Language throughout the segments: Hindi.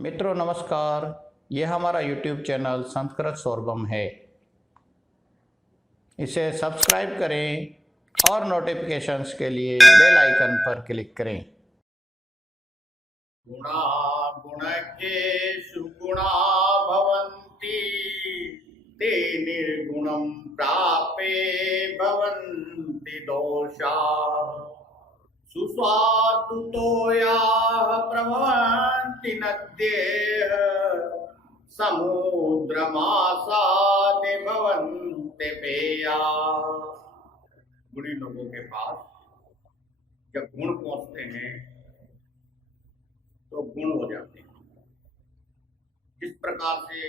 मित्रों नमस्कार, यह हमारा YouTube चैनल संस्कृत सोरगम है। इसे सब्सक्राइब करें और नोटिफिकेशंस के लिए बेल आइकन पर क्लिक करें। गुणा गुणकेषु गुणा भवन्ति ते निर्गुणं प्रापे भवन्ति दोषा सुस्वातुतोयाः प्रभवन्ति नद्येः समुद्रमासादि भवन्ति पेया। गुणी लोगों के पास जब गुण पहुंचते हैं तो गुण हो जाते हैं। जिस प्रकार से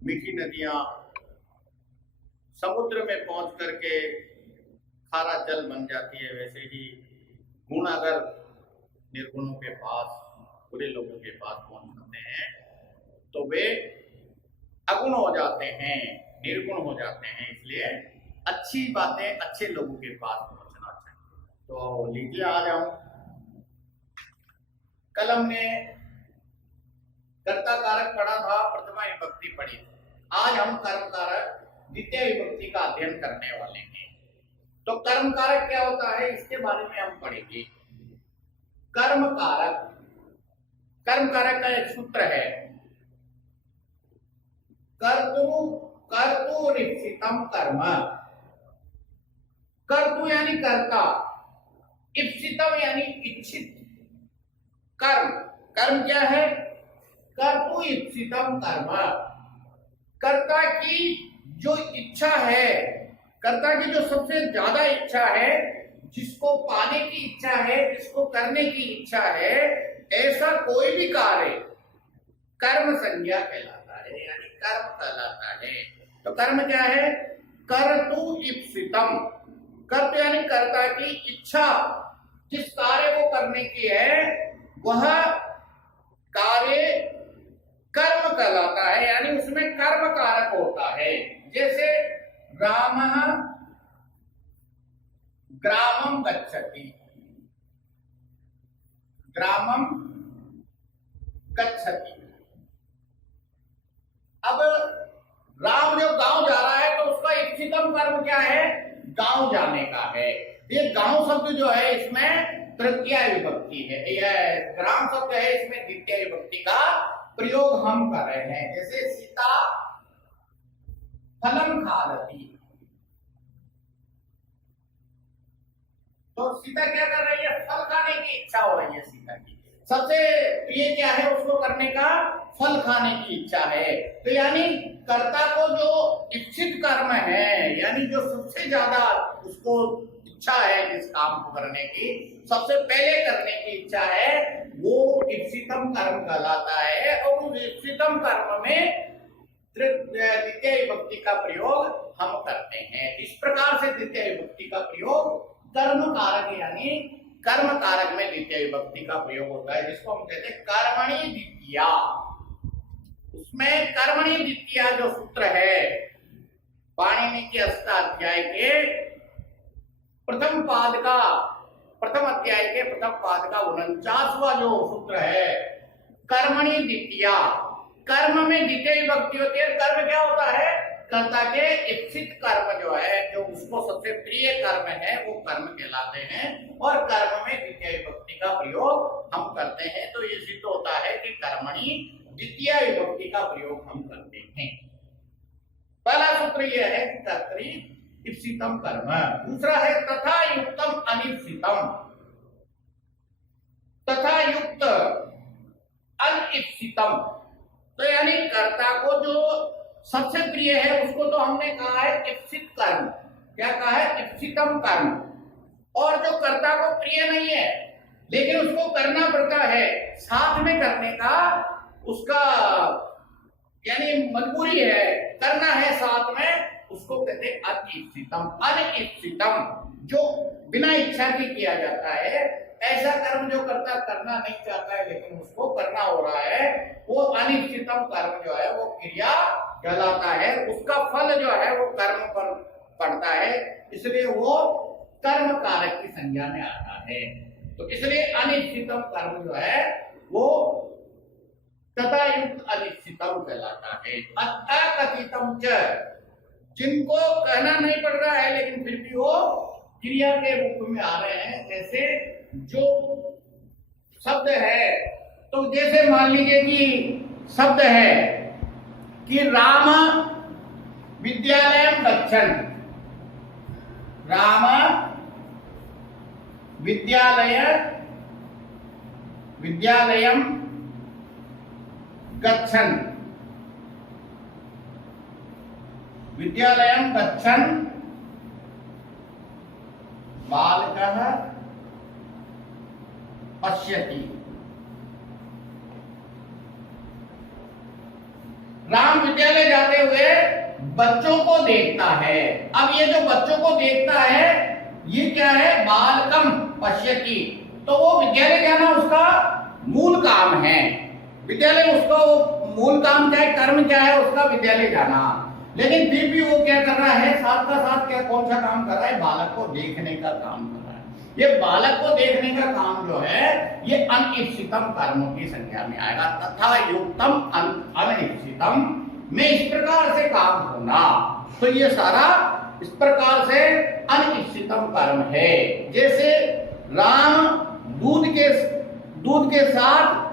मीठी नदियां समुद्र में पहुंच करके खारा जल बन जाती है, वैसे ही गुण अगर निर्गुणों के पास, बुरे लोगों के पास पहुंच जाते हैं तो वे अगुण हो जाते हैं, निर्गुण हो जाते हैं। इसलिए अच्छी बातें अच्छे लोगों के पास पहुंचना चाहिए। तो लीजिए, आ जाऊं। कल हमने कर्ता कारक पढ़ा था, प्रथमा विभक्ति पढ़ी थी। आज हम कर्म कारक द्वितीय विभक्ति का अध्ययन करने वाले हैं। तो कर्म कारक क्या होता है, इसके बारे में हम पढ़ेंगे। कर्म कारक का एक सूत्र है, कर्तुरिप्सितम कर्म। कर्तु यानी कर्ता, इप्सितम यानी इच्छित। कर्म क्या है? कर्तु इप्सितम कर्म। कर्ता की जो इच्छा है, कर्ता की जो सबसे ज्यादा इच्छा है, जिसको पाने की इच्छा है, जिसको करने की इच्छा है, ऐसा कोई भी कार्य कर्म संज्ञा कहलाता है, यानी कर्म कहलाता है। तो कर्म क्या है? कर्तु इप्सितम। कर्तु यानी कर्ता की इच्छा, जिस कार्य को करने की है वह कार्य कर्म कहलाता है, यानी उसमें कर्म कारक होता है। जैसे रामः ग्रामं गच्छति, ग्रामं गच्छति। अब राम जो गांव जा रहा है तो उसका इच्छितम कर्म क्या है? गांव जाने का है। ये गांव शब्द जो है इसमें तृतीय विभक्ति है, यह ग्राम शब्द है, इसमें द्वितीय विभक्ति का प्रयोग हम कर रहे हैं। जैसे सीता फलम खादति, तो सीता क्या कर रही है? फल खाने की इच्छा हो रही है। सीता की सबसे प्रिय क्या है? उसको करने का फल खाने की इच्छा है। तो यानी कर्ता को जो इच्छित कर्म है, यानी जो सबसे ज्यादा उसको इच्छा है जिस काम को करने की, सबसे पहले करने की इच्छा है, वो इप्सितम कर्म कहलाता है। और उस इप्सितम कर्म में द्वितीय विभक्ति का प्रयोग हम करते हैं। इस प्रकार से द्वितीय विभक्ति का प्रयोग कर्म कारक, यानी कर्म कारक में द्वितीय विभक्ति का प्रयोग होता है, जिसको हम कहते हैं कर्मणि द्वितीया। उसमें कर्मणि द्वितीया जो सूत्र है, पाणिनि के अष्टाध्याय के प्रथम अध्याय के प्रथम पाद का 49वां जो सूत्र है, कर्मणि द्वितीया। कर्म में द्वितीय विभक्ति होती है। कर्म क्या होता है? कर्ता के इच्छित कर्म जो है, जो उसको सबसे प्रिय कर्म है, वो कर्म कहलाते हैं। और कर्म में द्वितीय विभक्ति का प्रयोग हम करते हैं। तो ये सिद्ध होता है कि कर्मणि द्वितीय विभक्ति का प्रयोग हम करते हैं। पहला सूत्र यह है कि कर्तरि इप्सितम कर्म। दूसरा है तथा युक्तम अनिप्सितम। तथा युक्त अनिप्सितम, तो यानी कर्ता को जो सबसे प्रिय है उसको तो हमने कहा है इप्सित कर्म। क्या कहा है? इप्सितम कर्म। और जो कर्ता को प्रिय नहीं है लेकिन उसको करना पड़ता है, साथ में करने का उसका यानी मजबूरी है, करना है साथ में, उसको कहते हैं अनिप्सितम। अनिप्सितम जो बिना इच्छा के किया जाता है, ऐसा कर्म जो करता करना नहीं चाहता है लेकिन उसको करना हो रहा है, वो अनिश्चितम कर्म जो है वो क्रिया कहलाता है। उसका फल जो है वो कर्म पर पड़ता है, इसलिए वो कर्म कारक की संज्ञा में आता है। तो इसलिए अनिश्चितम कर्म जो है वो तथा युक्त अनिश्चितम कहलाता है। अकथितम च, जिनको कहना नहीं पड़ रहा है लेकिन फिर भी वो क्रिया के रूप में आ रहे हैं, जैसे जो शब्द है, तो जैसे मान लीजिए कि शब्द है कि राम विद्यालयम गच्छन्, राम विद्यालयम गच्छन्, विद्यालयम गच्छन् बालकः पश्यति। राम विद्यालय जाते हुए बच्चों को देखता है। अब ये जो बच्चों को देखता है ये क्या है, बालकम पश्यति, तो वो विद्यालय जाना उसका मूल काम है। विद्यालय उसका मूल काम क्या है, कर्म क्या है उसका, विद्यालय जाना। लेकिन फिर भी वो क्या कर रहा है, साथ का साथ क्या कौन सा काम कर रहा है, बालक को देखने का काम कर रहा है। ये बालक को देखने का काम जो है ये अनिश्चितम कर्मों की संख्या में आएगा। तथा युक्तम अनिश्चितम में इस प्रकार से काम होना, तो ये सारा इस प्रकार से अनिश्चितम कर्म है। जैसे राम दूध के साथ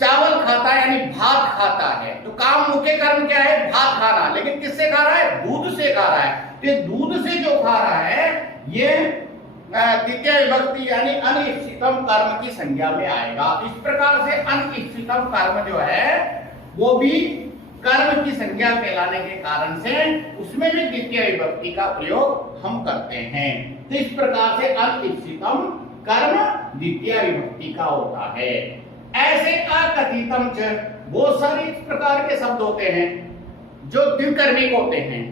चावल खाता है यानी भात खाता है, तो काम मुख्य कर्म क्या है, भात खाना, लेकिन किससे खा रहा है, दूध से खा रहा है। तो दूध से जो खा रहा है ये द्वितीय विभक्ति यानी अनिश्चितम कर्म की संज्ञा में आएगा। इस प्रकार से अनिश्चितम कर्म जो है वो भी कर्म की संज्ञा कहलाने के कारण से उसमें भी द्वितीय विभक्ति का प्रयोग हम करते हैं। तो इस प्रकार से अनिश्चितम कर्म द्वितीय विभक्ति का होता है। ऐसे अकथितम च बहुत सारे इस प्रकार के शब्द होते हैं जो द्विकर्मिक होते हैं,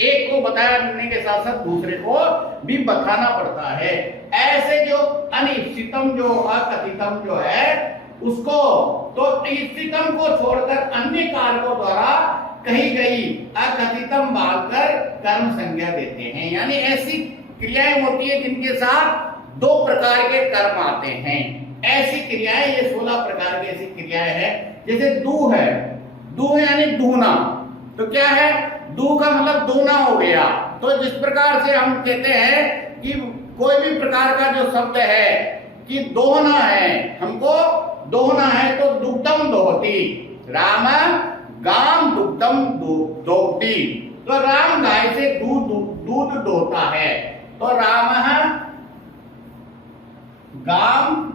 एक को बताने के साथ साथ दूसरे को भी बताना पड़ता है। ऐसे जो अनिश्चितम जो अकथितम जो है उसको तो इष्टितम को छोड़कर अन्य कारकों द्वारा कही गई अकथितम बांधकर कर्म संज्ञा देते हैं। यानी ऐसी क्रियाएं होती है जिनके साथ दो प्रकार के कर्म आते हैं। ऐसी क्रियाएं, ये 16 प्रकार की ऐसी क्रियाएं हैं। जैसे दू है, दू यानी दूना, तो क्या है, दू का मतलब दूना हो गया। तो जिस प्रकार से हम कहते हैं कि कोई भी प्रकार का जो शब्द है कि दोहना है, हमको दोहना है, तो दुग्धम दोहती, राम गाम दुग्धम दोहती, तो राम गाय से दूध दोहता है, तो राम गाम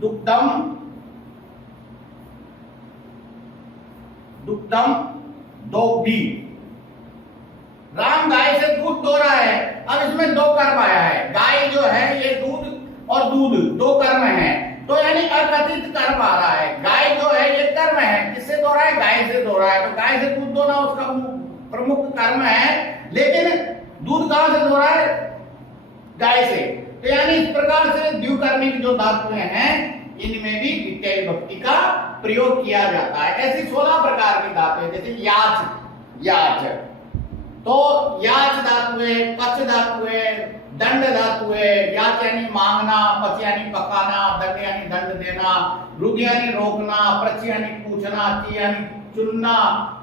दुग्धम दोहती, राम गाय से दूध दो रहा है। अब इसमें दो कर्म आया है, गाय जो है ये दूध और दूध दो कर्म है, तो यानी अकथित कर्म आ रहा है। गाय जो है ये कर्म है, किससे दो रहा है, गाय से दो रहा है, तो गाय से दूध दोना उसका प्रमुख कर्म है। लेकिन दूध कहां से दो रहा है, गाय से। तो यानी इस प्रकार से द्विकर्मिक जो धातुएं हैं इनमें भी द्वितीय विभक्ति का प्रयोग किया जाता है। ऐसी 16 प्रकार की धातुएं, जैसे याच, तो याच धातुएं, पच धातुएं, दंड धातुएं, याच यानी मांगना, पच यानी पकाना, दंड यानी दंड देना, रुद यानी रोकना, प्रच यानी पूछना, ची यानी चुनना,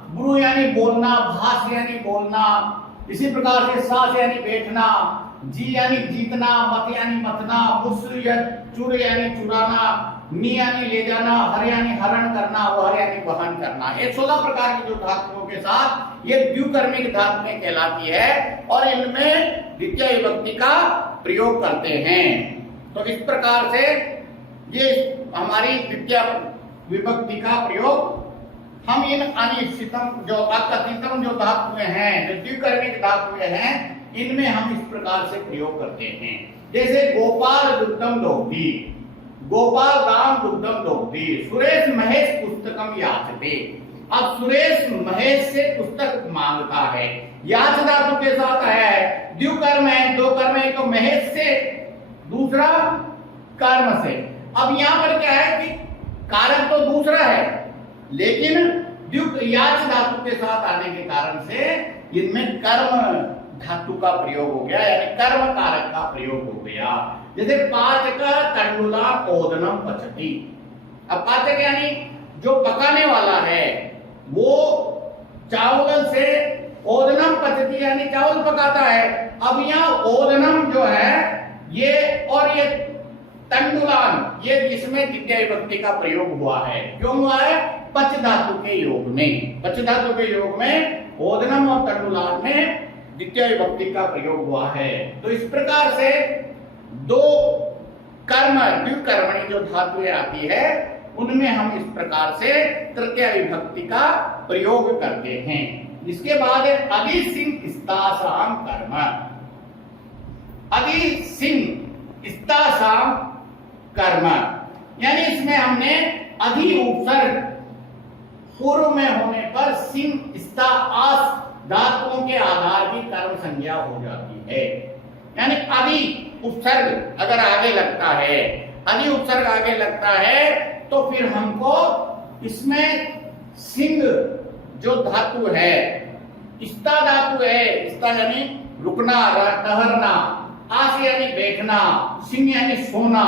ब्रू यानी बोलना, भाष यानी बोलना, इसी प्रकार से सास यानी बैठना, जी यानी जीतना, मत यानी मतना, मुस्र या चुर यानी चुराना, नी यानी ले जाना, हर यानी हरण करना, वह यानी वहन करना। ये 16 प्रकार की जो धातुओं के साथ ये द्विकर्मिक धातुएं कहलाती है और इनमें द्वितीय विभक्ति का प्रयोग करते हैं। तो इस प्रकार से ये हमारी द्वितीय विभक्ति का प्रयोग हम इन अनिश्चितम जो अकथितम जो धातुएं हैं, जो द्विकर्मिक धातुएं हैं, इनमें हम इस प्रकार से प्रयोग करते हैं। जैसे गोपाल दुग्धम दोहती, गोपाल गाम दुग्धम दोहती, सुरेश महेश पुस्तकम याचते। अब सुरेश महेश से पुस्तक मांगता है, याच धातु के साथ है, द्विकर्म है, दो कर्म है, तो महेश से, दूसरा कर्म से। अब यहाँ पर क्या है कि कारक तो दूसरा है, लेकिन याच धातु के साथ आने के कारण से इनमें कर्म धातु का प्रयोग हो गया, यानी कर्म कारक का प्रयोग हो गया। जैसे पाचक तंडुला ओदनम पचती। अब पाचक यानी जो पकाने वाला है वो चावल से ओदनम पद्धति यानी चावल पकाता है। अब यहाँ ओदनम जो है ये और ये तंडुलान ये जिसमें द्वितीय विभक्ति का प्रयोग हुआ है, क्यों हुआ है? पच धातु के योग में, पच धातु के योग में ओदनम और तंडुलान में द्वितीय विभक्ति का प्रयोग हुआ है। तो इस प्रकार से दो कर्म द्विकर्मणी जो धातुएं आती है उनमें हम इस प्रकार से तृतीय विभक्ति का प्रयोग करते हैं। इसके बाद है अधिसिंह स्तासाम कर्म। अधिसिंह स्तासाम कर्म यानी इसमें हमने अधि उपसर्ग पूर्व में होने पर सिंह स्ता आस धातुओं के आधार की कर्म संज्ञा हो जाती है। यानी अधि उपसर्ग अगर आगे लगता है, अधि उपसर्ग आगे लगता है तो फिर हमको इसमें सिंह जो धातु है, स्ता धातु है, स्ता यानी रुकना ठहरना, आस यानी बैठना, सिंह यानी सोना,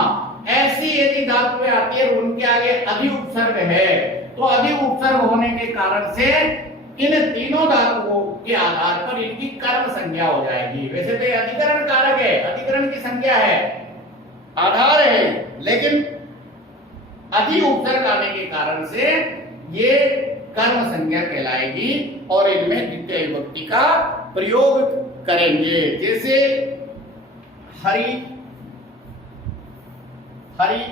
ऐसी यदि धातुएं आती है उनके आगे अधि उपसर्ग है तो अधि उपसर्ग होने के कारण से इन तीनों धातुओं के आधार पर इनकी कर्म संज्ञा हो जाएगी। वैसे तो अधिकरण कारक है, अधिकरण की संज्ञा है, आधार है, लेकिन अधि उपसर्ग आने के कारण से ये कर्म संज्ञा कहलाएगी और इनमें द्वितीय विभक्ति का प्रयोग करेंगे। जैसे हरि हरि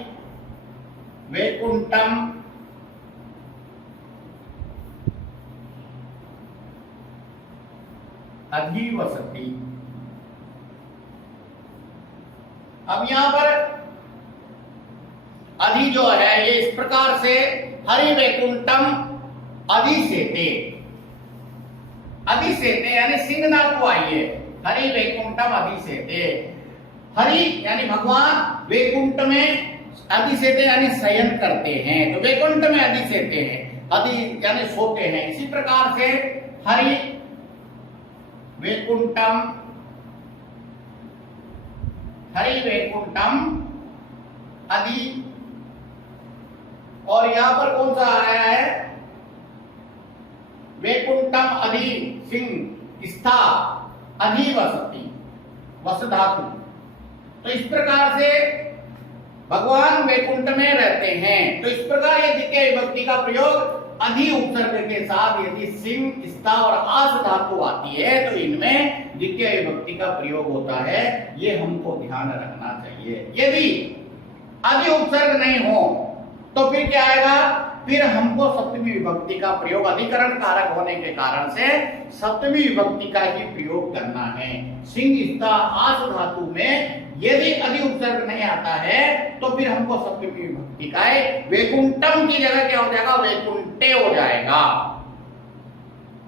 वैकुंठम अधिवसति। अब यहां पर अधि जो है ये इस प्रकार से हरि वैकुंठम अधिसेते, अधिसेते यानी सिंह धातु आई है, हरि वैकुंठम अधिसेते। हरि यानी भगवान वैकुंठ में अधिसेते यानी शयन करते हैं, तो वैकुंठ में अधिसेते हैं, अधि यानी सोते हैं। इसी प्रकार से हरि वैकुंठम, हरि वैकुंठम अधि, और यहां पर कौन सा आया है? वैकुंठम अधि सिंह स्था अधिवसति, वस धातु। तो इस प्रकार से भगवान वैकुंठ में रहते हैं। तो इस प्रकार ये द्वितीय विभक्ति का प्रयोग अधि उपसर्ग के साथ यदि सिंह स्था और आस धातु आती है तो इनमें द्वितीय विभक्ति का प्रयोग होता है, ये हमको ध्यान रखना चाहिए। यदि अधि उपसर्ग नहीं हो तो फिर क्या आएगा? फिर हमको सप्तमी विभक्ति का प्रयोग, अधिकरण कारक होने के कारण से सप्तमी विभक्ति का ही प्रयोग करना है। सिंह स्था आस धातु में यदि अधि उपसर्ग नहीं आता है तो फिर हमको सप्तमी विभक्ति का वैकुंठम की जगह क्या हो जाएगा? वैकुंठे हो जाएगा।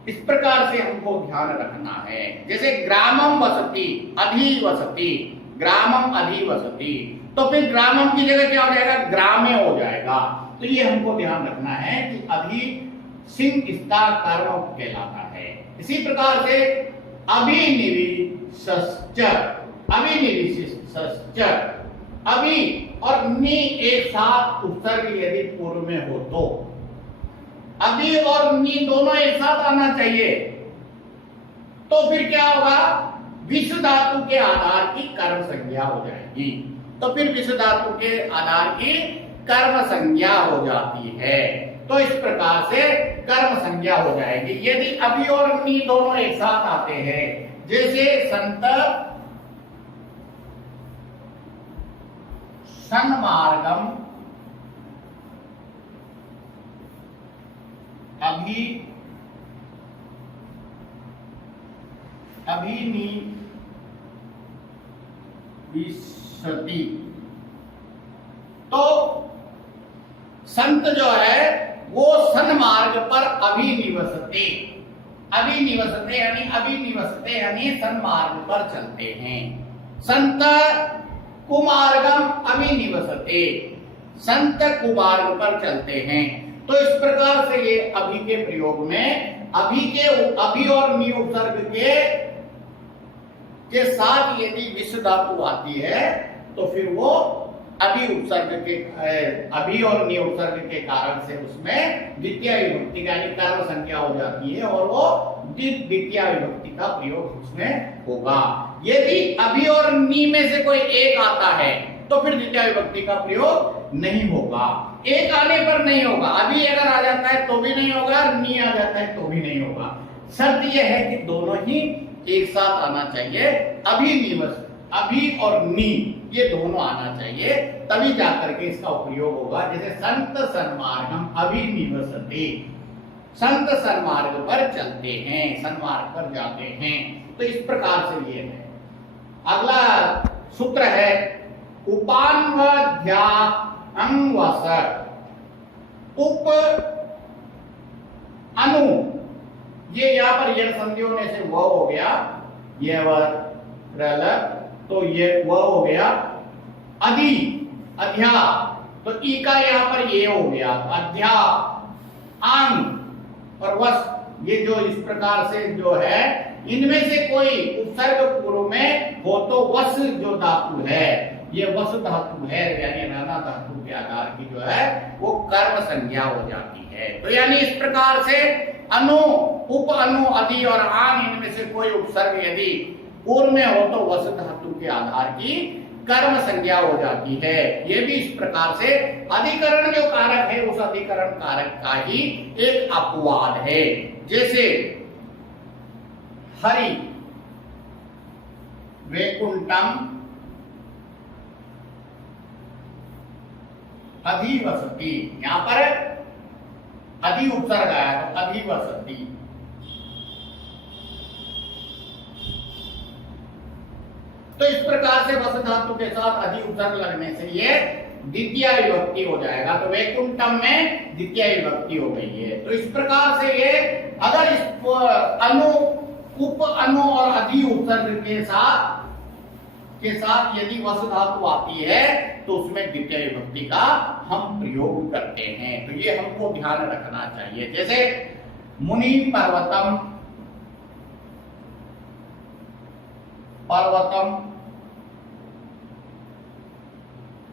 इस प्रकार से हमको ध्यान रखना है। जैसे ग्रामम वसति अधिवसति, ग्रामम अधिवसति, तो फिर ग्रामम की जगह क्या हो जाएगा? ग्रामे हो जाएगा। तो ये हमको ध्यान रखना है कि अधि सिंह स्था कर्म कहलाता है। इसी प्रकार से अभिनिवेशश्च, अभिनिवेशश्च, अभि और नि एक साथ उपसर्ग यदि पूर्व में हो तो अभि और नि दोनों एक साथ आना चाहिए, तो फिर क्या होगा? विष धातु के आधार की कर्म संज्ञा हो जाएगी। तो फिर विष धातु के आधार की कर्म संज्ञा हो जाती है। तो इस प्रकार से कर्म संज्ञा हो जाएगी यदि अभि और नि दोनों एक साथ आते हैं। जैसे संत सन्मार्गम अभि अभिनिवेशति, तो संत जो है वो सन्मार्ग पर अभिनिवसते, अभिनिवसते यानी अभिनिवसते यानी सन्मार्ग पर चलते हैं। संत कुमार्गम अभिनिवसते, संत कुमार्ग पर चलते हैं। तो इस प्रकार से ये अभि के प्रयोग में अभि और नि उपसर्ग के साथ यदि विष धातु आती है तो फिर वो अभी उपसर्ग के अभी और नि उपसर्ग के कारण से उसमें द्वितीय विभक्ति का यानी कर्म संज्ञा हो जाती है और वो द्वितीय विभक्ति का प्रयोग उसमें होगा। यदि अभी और नि में से कोई एक आता है तो फिर द्वितीय विभक्ति का प्रयोग नहीं होगा। एक आने पर नहीं होगा, अभी अगर आ जाता है तो भी नहीं होगा, नी आ जाता है तो भी नहीं होगा। शर्त यह है कि दोनों ही एक साथ आना चाहिए। अभी और नी ये दोनों आना चाहिए, तभी जाकर के इसका उपयोग होगा। जैसे संत सन्मार्गम अभी निवसते, संत सन्मार्ग पर चलते हैं, सन्मार्ग पर जाते हैं। तो इस प्रकार से ये है। अगला सूत्र है उपान्वध्या अंगवसर। उप अनु, ये यहां पर यण संधि होने से वो हो गया, ये तो ये वो हो गया। अधि अध्या, तो ई का यहां पर ये हो गया अध्या। अंग और वस, ये जो इस प्रकार से जो है, इनमें से कोई उपसर्ग पूर्व में हो तो वस जो धातु है, ये वस धातु है, यानी नाना धातु के आधार की जो है वो कर्म संज्ञा हो जाती है। तो यानी इस प्रकार से अनु, उप अनु, अधि और आंग, इनमें से कोई उपसर्ग यदि पूर्व में हो तो वस धातु के आधार की कर्म संज्ञा हो जाती है। ये भी इस प्रकार से अधिकरण जो कारक है उस अधिकरण कारक का ही एक अपवाद है। जैसे हरि वैकुंठम अधिवसति, यहां पर अधि उपसर्ग आया तो अधिवसति। तो इस प्रकार से वस धातु के साथ अधि उपसर्ग लगने से ये द्वितीय विभक्ति हो जाएगा। तो वैकुंठम में द्वितीय विभक्ति हो गई है। तो इस प्रकार से ये अगर इस अनु, उप अनु और अधि उपसर्ग के साथ यदि वस धातु आती है तो उसमें द्वितीय विभक्ति का हम प्रयोग करते हैं। तो ये हमको ध्यान रखना चाहिए। जैसे मुनि पर्वतम, पर्वतम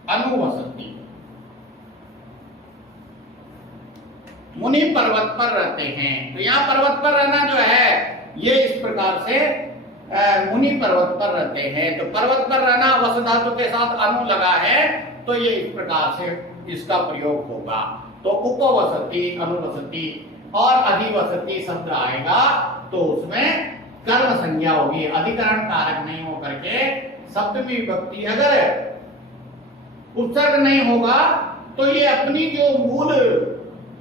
अनुवसति, मुनि पर्वत पर रहते हैं। तो यहाँ पर्वत पर रहना जो है ये इस प्रकार से मुनि पर्वत पर रहते हैं। तो पर्वत पर रहना वस धातु के साथ अनु लगा है तो ये इस प्रकार से इसका प्रयोग होगा। तो उपवसति, अनुवसति और अधिवसति शब्द आएगा तो उसमें कर्म संज्ञा होगी, अधिकरण कारक नहीं हो करके सप्तमी विभक्ति। अगर उपसर्ग नहीं होगा तो ये अपनी जो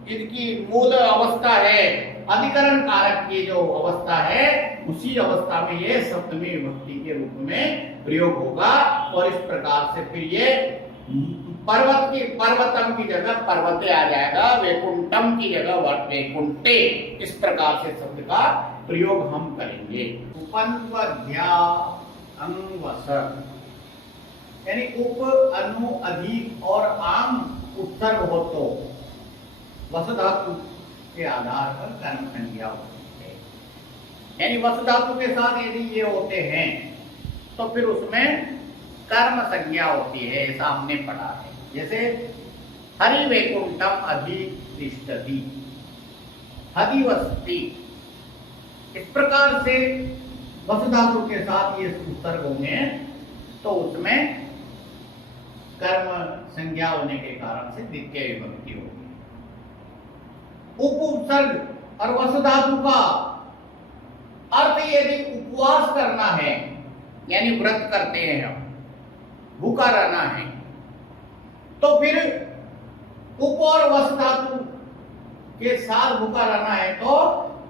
इनकी मूल अवस्था है, अधिकरण कारक की जो अवस्था है, उसी अवस्था में ये सप्तमी विभक्ति के रूप में प्रयोग होगा। और इस प्रकार से फिर ये पर्वतम की जगह पर्वते आ जाएगा, वैकुंठम की जगह वैकुंठे, इस प्रकार से शब्द का प्रयोग हम करेंगे। उपन्वध्या अंगवसर, यानी उप अनु अधि और आंग उपसर्ग हो तो वस धातु के आधार पर कर्म संज्ञा होती है। यानी वस धातु के साथ यदि ये होते हैं तो फिर उसमें कर्म संज्ञा होती है, ऐसा हमने पढ़ा है। जैसे हरि वैकुंठम अधितिष्ठति, अधिवसति, इस प्रकार से वस धातु के साथ ये उपसर्ग होंगे तो उसमें कर्म संज्ञा होने के कारण से द्वितीय विभक्ति होगी। उप उपसर्ग और वस धातु का अर्थ यदि उपवास करना है, यानी व्रत करते हैं हम, भूखा रहना है, तो फिर उप और वस धातु के साथ भूखा रहना है तो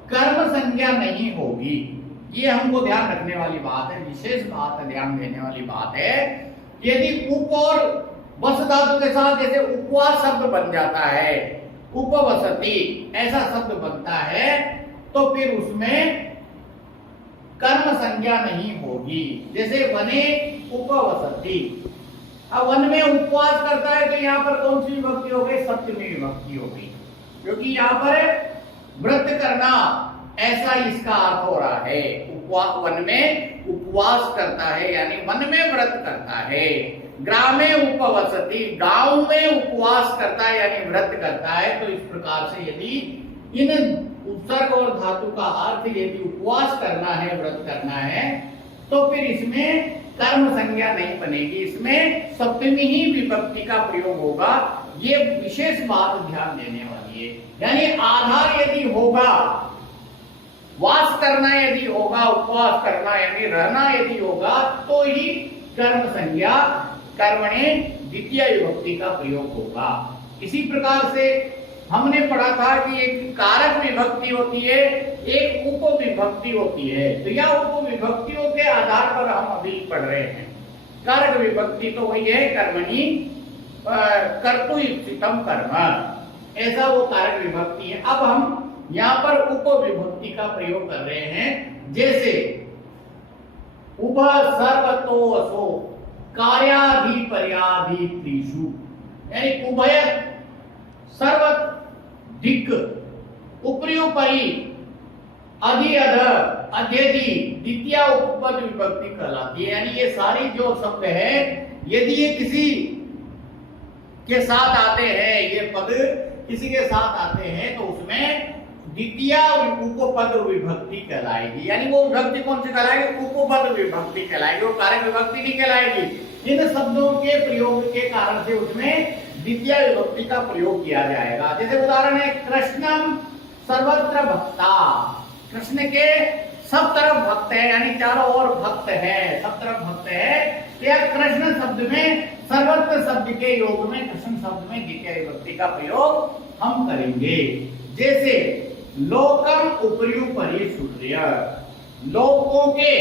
कर्म संज्ञा नहीं होगी। ये हमको ध्यान रखने वाली बात है, विशेष बात है, ध्यान देने वाली बात है। यदि उप और वस धातु के साथ जैसे उपवास शब्द बन जाता है, उपवसति ऐसा शब्द बनता है, तो फिर उसमें कर्म संज्ञा नहीं होगी। जैसे वने उपवसति, अब वन में उपवास करता है तो यहाँ पर कौन सी विभक्ति हो गई? सप्तमी विभक्ति हो गई, क्योंकि यहाँ पर व्रत करना ऐसा इसका अर्थ हो रहा है। वन में उपवास करता है यानी वन में व्रत करता है। ग्रामे उपवसति, गांव में उपवास करता है यानी व्रत करता है। तो इस प्रकार से यदि इन उपसर्ग और धातु का अर्थ यदि उपवास करना है, व्रत करना है, तो फिर इसमें कर्म संज्ञा नहीं बनेगी, इसमें सप्तमी ही विभक्ति का प्रयोग होगा। ये विशेष बात ध्यान देने वाली है। यानी आधार यदि होगा, वास करना यदि होगा, उपवास करना यानी रहना यदि होगा, तो ही कर्म संज्ञा कर्मणे द्वितीय विभक्ति का प्रयोग होगा। इसी प्रकार से हमने पढ़ा था कि एक कारक विभक्ति होती है, एक उप विभक्ति होती है। तो यह उप विभक्तियों के आधार पर हम अभी पढ़ रहे हैं। कारक विभक्ति तो वही है कर्मणि कर्तु इप्सितम कर्म, ऐसा वो कारक विभक्ति है। अब हम यहाँ पर उप विभक्ति का प्रयोग कर रहे हैं। जैसे उभ सर्वतो असो कार्याधिपर्याधित्रिषु, यानी उभय सर्वधिक उपरि उपरि अधि अध अध्यधि द्वितीय उपपद विभक्ति कहलाती है। यानी ये सारी जो शब्द है यदि ये किसी के साथ आते हैं, ये पद किसी के साथ आते हैं, तो उसमें द्वितीय उपपद विभक्ति कहलाएगी। यानी वो विभक्ति कौन सी कहलाएगी? उपपद विभक्ति कहलाएगी, वो कारक विभक्ति नहीं कहलाएगी। इन शब्दों के प्रयोग के कारण से उसमें द्वितीय विभक्ति का प्रयोग किया जाएगा। जैसे उदाहरण है कृष्णम सर्वत्र भक्ता, कृष्ण के सब तरफ भक्त है, यानी चारों ओर भक्त है, सब तरफ भक्त है। या कृष्ण शब्द में सर्वत्र शब्द के योग में कृष्ण शब्द में द्वितीय विभक्ति का प्रयोग हम करेंगे। जैसे लोकम उपरि सूर्य, लोकों के,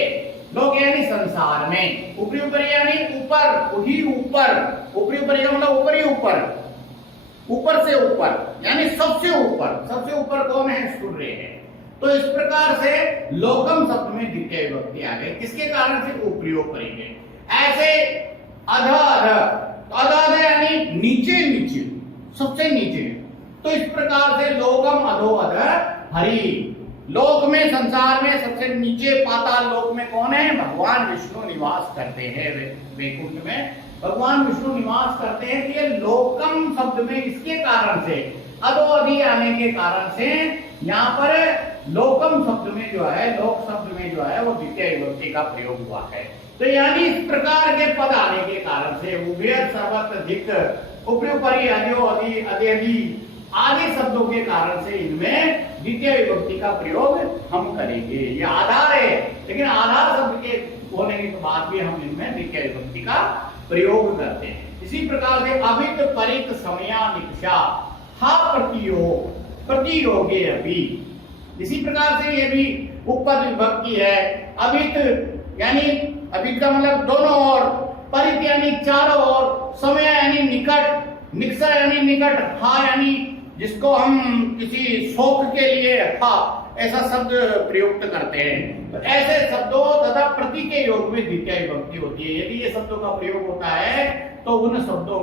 लोक यानी संसार में, उपरि यानी ऊपर, ही ऊपर, उपरि का मतलब ऊपरी ऊपर, ऊपर से ऊपर यानी सबसे ऊपर, सबसे ऊपर कौन है? सूर्य है। तो इस प्रकार से लोकम शब्द में द्वितीय विभक्ति आ गई, किसके कारण से? उपयोग करेंगे। ऐसे अध अध, अध अध यानी नीचे नीचे, सबसे नीचे। तो इस प्रकार से लोकम अधो अध हरि, लोक में, संसार में सबसे नीचे पाताल लोक में कौन है? भगवान विष्णु निवास करते हैं। वैकुंठ में भगवान विष्णु निवास करते हैं। ये लोकम शब्द में इसके कारण से, अधो अधि आने के कारण से यहाँ पर लोकम शब्द में जो है, लोक शब्द में जो है वो द्वितीय विभक्ति का प्रयोग हुआ है। तो यानी इस प्रकार के पद आने के कारण से उभय सर्वधिक उपरि अधो अधि अध्यधि आदि शब्दों के कारण से इनमें द्वितीय विभक्ति का प्रयोग हम करेंगे। ये आधार है, लेकिन आधार शब्द के होने के बाद भी हम इनमें द्वितीय विभक्ति का प्रयोग करते हैं। इसी प्रकार से अभित परित समयानिक्षा हा प्रतियोग प्रतियोगे अभी, इसी प्रकार से ये भी उपपद विभक्ति है। अभित यानी अभित का मतलब दोनों ओर, परित यानी चारों ओर, समय यानी निकट, निक्षा यानी निकट, हा यानी जिसको हम किसी शोक के लिए ऐसा शब्द प्रयुक्त करते हैं। तो ऐसे शब्दों तथा प्रति के योग में द्वितीय विभक्ति होती है। यदि ये शब्दों का प्रयोग होता है तो उन शब्दों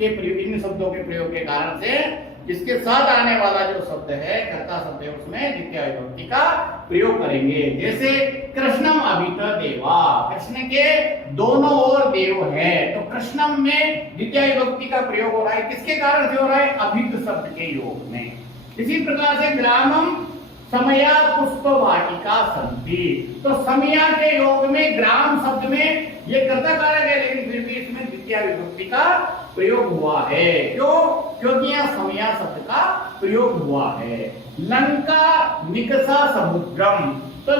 के प्रयोग, इन शब्दों के प्रयोग के कारण से जिसके साथ आने वाला जो शब्द है, कर्ता शब्द है, उसमें द्वितीय विभक्ति का प्रयोग करेंगे। जैसे कृष्णम अभित देवा, कृष्ण के दोनों ओर देव है, तो कृष्णम में द्वितीय विभक्ति का प्रयोग हो रहा है। किसके कारण से हो रहा है? अभित शब्द के योग में। इसी प्रकार से ग्रामम समया पुष्प वाटिका संति, तो समया के योग में, ग्राम शब्द में ये कर्ता कारक है, लेकिन फिर भी इसमें द्वितीय विभक्ति का प्रयोग हुआ है। क्यों? क्योंकि यहाँ समया शब्द का प्रयोग हुआ है। लंका निकषा समुद्रम, तो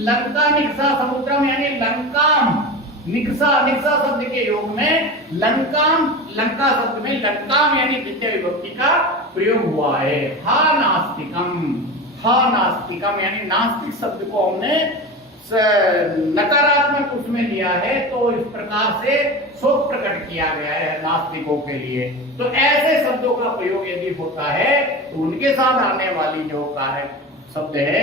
लंका निकषा समुद्रम यानी लंकाम, निकषा, निकषा शब्द के योग में लंकाम, लंका शब्द में लंकाम यानी द्वितीय विभक्ति का प्रयोग हुआ है। हा नास्तिकम, हा नास्तिकम यानी नास्तिक शब्द को हमने नकारात्मक उसमें लिया है, तो इस प्रकार से शोक प्रकट किया गया है नास्तिकों के लिए। तो ऐसे शब्दों का प्रयोग यदि होता है तो उनके साथ आने वाली जो कारक शब्द है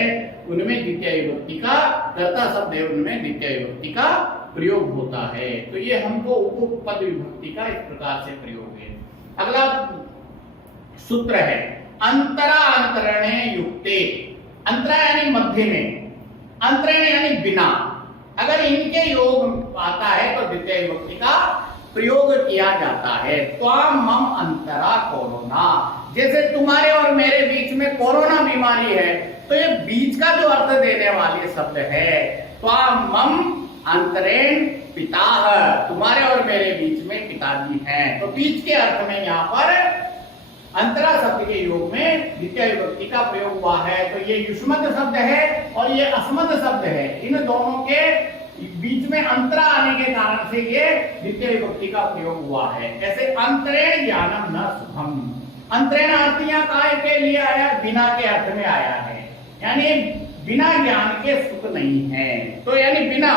उनमें द्वितीय विभक्ति का, कर्ता शब्द है उनमें द्वितीय विभक्ति का प्रयोग होता है। तो ये हमको उपपद विभक्ति का इस प्रकार से प्रयोग है। अगला सूत्र है अंतरा अंतरणे युक्ते, अंतरा यानी मध्य में, अंतरणे यानी बिना, अगर इनके योग आता है तो द्वितीय विभक्ति का प्रयोग किया जाता है। त्वाम मम अंतरा कोरोना, जैसे तुम्हारे और मेरे बीच में कोरोना बीमारी है, तो ये बीच का जो अर्थ देने वाले शब्द है त्वाम मम अंतरेण पिता, तुम्हारे और मेरे बीच में पिताजी हैं, तो बीच के अर्थ में यहाँ पर अंतरा शब्द के योग में द्वितीय विभक्ति का प्रयोग हुआ है। तो ये युष्मत शब्द है और ये अस्मत् शब्द है, इन दोनों के बीच में अंतरा आने के कारण से ये द्वितीय विभक्ति का प्रयोग हुआ है। ऐसे अंतरेण ज्ञानम न सुखम, अंतरेण अर्थ यहाँ काय के लिए आया, बिना के अर्थ में आया है, यानी बिना ज्ञान के सुख नहीं है। तो यानी बिना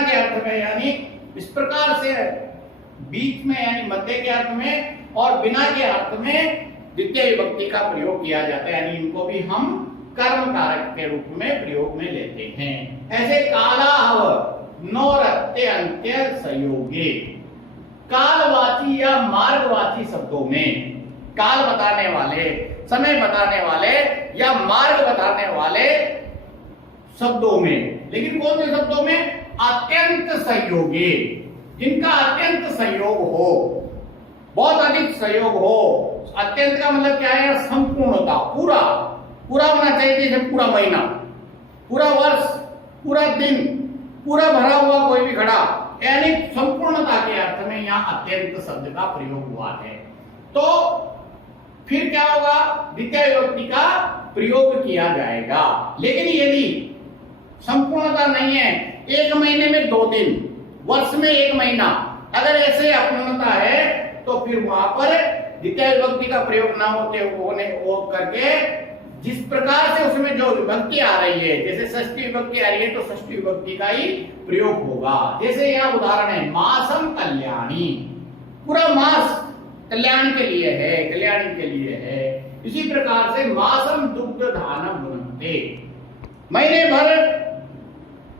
के अर्थ में, यानी इस प्रकार से बीच में यानी मध्य के अर्थ में और बिना के अर्थ में द्वितीय विभक्ति का प्रयोग किया जाता है, यानी इनको भी हम कर्म कारक के रूप में प्रयोग में लेते हैं। ऐसे कालाहव नौरत्य अंत्य संयोगे, कालवाची या मार्गवाची शब्दों में, काल बताने वाले, समय बताने वाले या मार्ग बताने वाले शब्दों में, लेकिन कौन से शब्दों में? अत्यंत संयोगी, जिनका अत्यंत संयोग हो, बहुत अधिक संयोग हो। अत्यंत का मतलब क्या है? संपूर्णता, पूरा होना चाहिए, जैसे पूरा महीना, पूरा वर्ष, पूरा दिन, पूरा भरा हुआ कोई भी घड़ा, यानी संपूर्णता के अर्थ में यहाँ अत्यंत शब्द का प्रयोग हुआ है। तो फिर क्या होगा? द्वितीय विभक्ति का प्रयोग किया जाएगा। लेकिन यदि संपूर्णता नहीं है, एक महीने में 2 दिन, वर्ष में 1 महीना, अगर ऐसे अपूर्णता है तो फिर वहां पर द्वितीय विभक्ति का प्रयोग ना होते हो करके जिस प्रकार से उसमें जो विभक्ति आ रही है, जैसे षष्ठी विभक्ति आ रही है तो षष्ठी विभक्ति का ही प्रयोग होगा। जैसे यहाँ उदाहरण है मासम कल्याणी, पूरा मास कल्याण के लिए है, कल्याणी के लिए है। इसी प्रकार से मासम दुग्ध धानम बुनते, महीने भर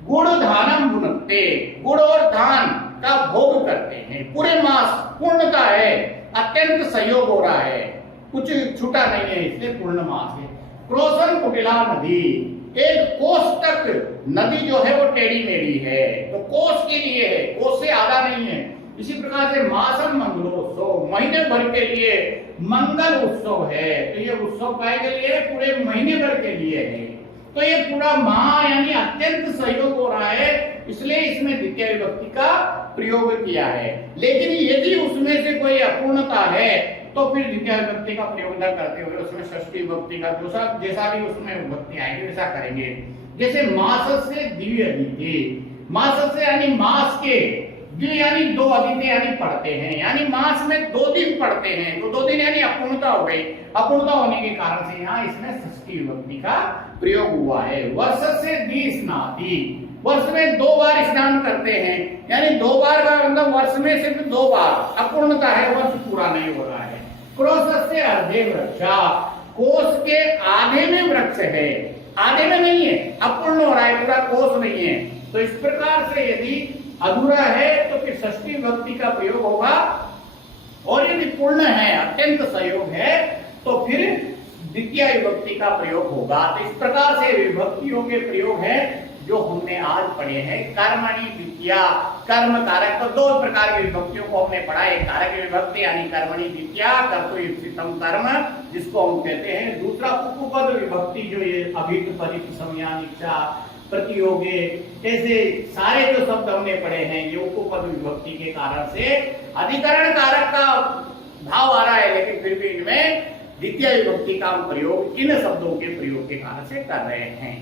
गुड़ धानम बुनते, गुड़ और धान का भोग करते हैं। पूरे मास पूर्णता है, अत्यंत सहयोग हो रहा है, कुछ छूटा नहीं है, इसलिए पूर्ण मास है। क्रोशन कुटिला नदी, एक कोस तक नदी जो है वो टेढ़ी मेढ़ी है, तो कोस के लिए है, कोस से आधा नहीं है। इसी प्रकार से मासम मंगलोत्सव, महीने भर के लिए मंगल उत्सव है, तो ये उत्सव काय के लिए? पूरे महीने भर के लिए है। तो ये पूरा महा यानी अत्यंत सहयोग हो रहा है, इसलिए इसमें द्वितीय विभक्ति का प्रयोग किया है। लेकिन यदि उसमें से कोई अपूर्णता है तो फिर द्वितीय विभक्ति का प्रयोग न करते हुए उसमें षष्ठी विभक्ति का जैसा भी उसमें विभक्ति आएगी वैसा करेंगे। जैसे मास से दिव्य अदिति, मास से यानी मास के, द्वि यानी 2 अदिति यानी पढ़ते हैं, यानी मास में 2 दिन पढ़ते हैं, तो 2 दिन यानी अपूर्णता हो गई। अपूर्णता होने के कारण से यहाँ इसमें षष्ठी विभक्ति का प्रयोग हुआ है। वर्ष से द्विस्नाति, वर्ष में 2 बार स्नान करते हैं, यानी 2 बार का मतलब वर्ष में सिर्फ 2 बार, अपूर्णता है, वर्ष पूरा नहीं हो रहा है। क्रोश से अर्धे वृक्षा, कोष के आधे में वृक्ष है, आधे में नहीं है, अपूर्ण हो रहा है, पूरा कोष नहीं है। तो इस प्रकार से यदि अधूरा है तो फिर षष्ठी विभक्ति का प्रयोग होगा, और यदि पूर्ण है, अत्यंत सहयोग है, तो फिर द्वितीय विभक्ति का प्रयोग होगा। तो इस प्रकार से विभक्तियों के प्रयोग है जो हमने आज पढ़े हैं। कर्मणि द्वितीया, कर्म कारक, तो 2 प्रकार की विभक्तियों को हमने पढ़ा। एक कारक विभक्ति यानी कर्मणि द्वितीया, कर्तुयुक्तितम कर्म जिसको हम कहते हैं। दूसरा उपपद विभक्ति, जो ये अभित परित समयानिक्षा प्रतियोगे, ऐसे सारे जो शब्द हमने पढ़े हैं ये उपपद विभक्ति के कारण से अधिकरण कारक का भाव आ रहा है, लेकिन फिर भी इनमें द्वितीय विभक्ति का प्रयोग इन शब्दों के प्रयोग के कारण से कर रहे हैं।